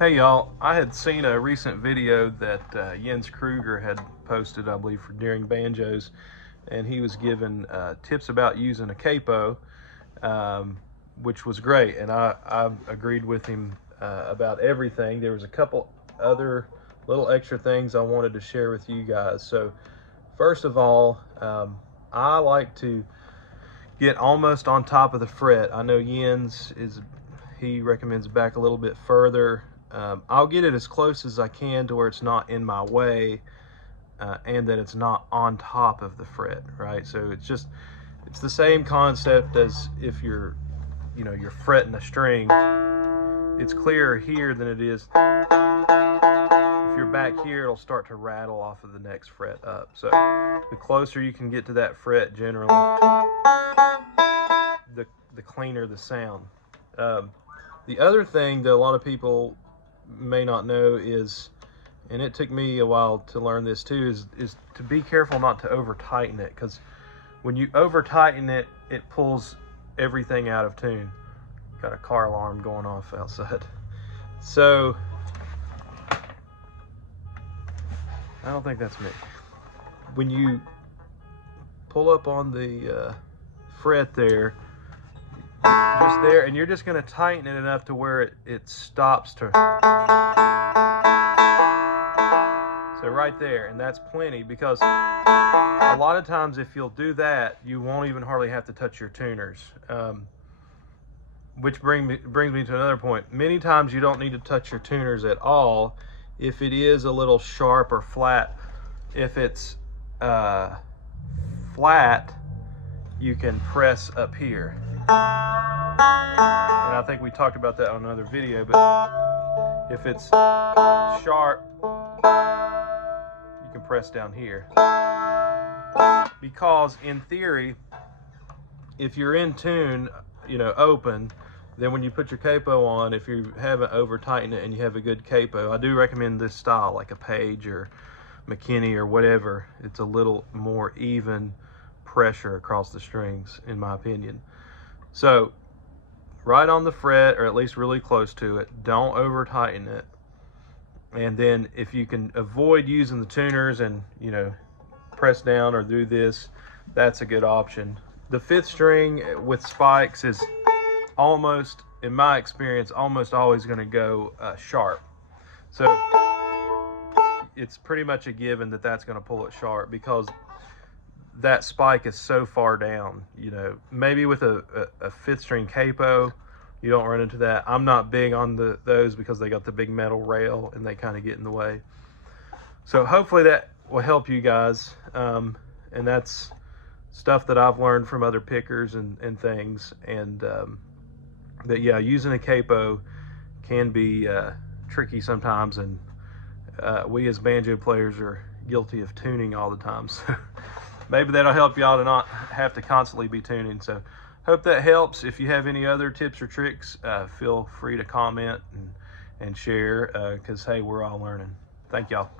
Hey y'all, I had seen a recent video that Jens Kruger had posted, I believe, for Daring Banjos, and he was giving tips about using a capo, which was great, and I agreed with him about everything. There was a couple other little extra things I wanted to share with you guys. So first of all, I like to get almost on top of the fret. I know Jens he recommends back a little bit further. I'll get it as close as I can to where it's not in my way and that it's not on top of the fret, right? So it's the same concept as if you're fretting a string. It's clearer here than it is. If you're back here, it'll start to rattle off of the next fret up. So the closer you can get to that fret, generally, the cleaner the sound. The other thing that a lot of people may not know is, and it took me a while to learn this too, is to be careful not to over tighten it, because when you over tighten it, it pulls everything out of tune. Got a car alarm going off outside. So I don't think that's me. When you pull up on the fret there, just there, and you're just going to tighten it enough to where it stops to, so right there, and that's plenty, because a lot of times if you'll do that, you won't even hardly have to touch your tuners, which brings me to another point. Many times you don't need to touch your tuners at all if it is a little sharp or flat. If it's flat, you can press up here. And I think we talked about that on another video, but if it's sharp, you can press down here. Because in theory, if you're in tune, open, then when you put your capo on, if you haven't over tightened it and you have a good capo, I do recommend this style, like a Page or McKinney or whatever. It's a little more even pressure across the strings, in my opinion. So right on the fret, or at least really close to it, don't over tighten it. And then if you can avoid using the tuners and press down or do this, that's a good option. The fifth string with spikes is almost, in my experience, almost always going to go sharp. So it's pretty much a given that that's going to pull it sharp, because that spike is so far down. Maybe with a fifth string capo, you don't run into that. I'm not big on those because they got the big metal rail and they kind of get in the way. So hopefully that will help you guys. And that's stuff that I've learned from other pickers and things. And that, yeah, using a capo can be tricky sometimes. And we as banjo players are guilty of tuning all the time. So maybe that'll help y'all to not have to constantly be tuning. So hope that helps. If you have any other tips or tricks, feel free to comment and share, because hey, we're all learning. Thank y'all.